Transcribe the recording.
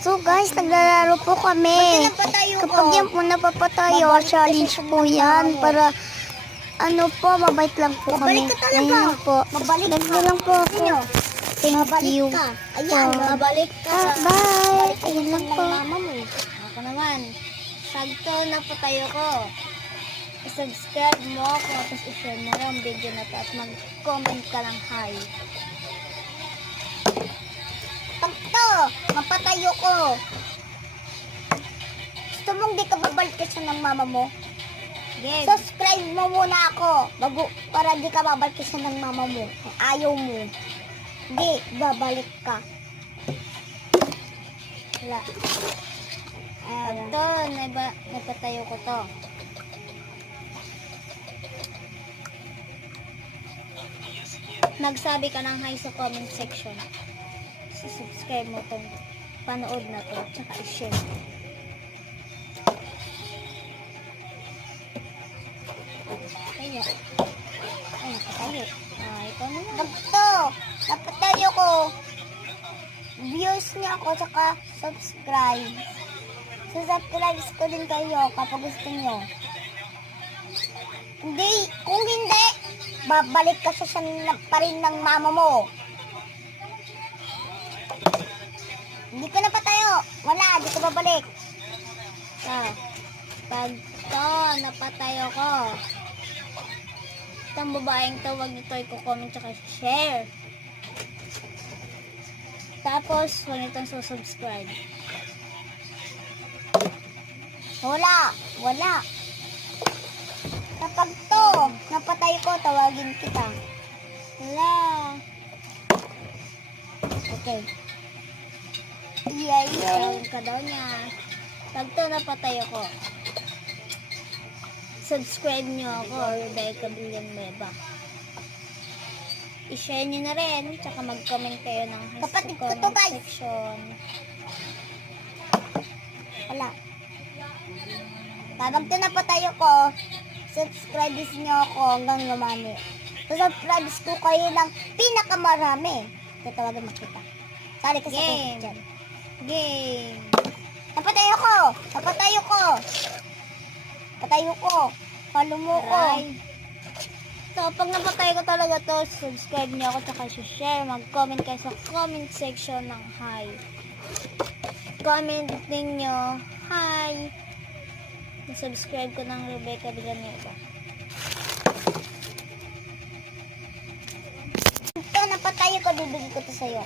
So guys, naglalaro po kami. Kapag yan po napapatayo, challenge po yan. Para ano po, mabait lang po kami. Mabalik ka talaga. Ayun po. Mabalik ka. Ganda lang po ako. Thank you. Ayan, mabalik ka. Bye. Ayun lang po. Mama mo. Ako naman. Sagto na po tayo ko. I-subscribe mo ako tapos i-share mo yung video na to at mag-comment ka ng hi. Sagto! Mapatayo ko. Gusto mong di ka babalik kasi ng mama mo? Yes. Subscribe mo muna ako para di ka babalik kasi ng mama mo. Kung ayaw mo. Di, babalik ka. Wala. Ito, napatayo ko to. Magsabi ka ng hi sa comment section. Subscribe mo tong panood na to. Tsaka i-share. Kaya. Ay, napatayo. Ito naman. Bagto! Napatayo ko. Views niyo ako, tsaka subscribe. Subscribe ko din kayo kapag gusto niyo. Hindi, kung hindi, babalik ka sa pa rin ng mama mo. Hindi ka napatayo. Wala, di ka babalik. Pag to, napatayo ko. Itong babaeng to, wag nito i-comment tsaka share. Tapos, huwag nitong susubscribe. Wala. Kapag to, napatay ko, tawagin kita. Wala. Okay. Tawagin ka daw niya. Pag to, napatay ko. Subscribe nyo ako, Rebecca Villanueva. I-share nyo na rin, tsaka mag-comment kayo ng Kapatid ko to, comment guys. section. Wala. Kapag ito napatayo ko, subscribe nyo ako hanggang lumami. Subscribe ko kayo ng pinakamarami. Tatawagan makita. Sali ka sa comment dyan. Game! Napatayo ko! Patayo ko! Follow mo ko! Aray. So, pag napatay ko talaga to, subscribe nyo ako tsaka share. Mag-comment kayo sa comment section ng hi. Comment ninyo, hi. Subscribe ko ng Rebecca Villanueva. Ito, napatayo ko, bibigyan ko to sa'yo.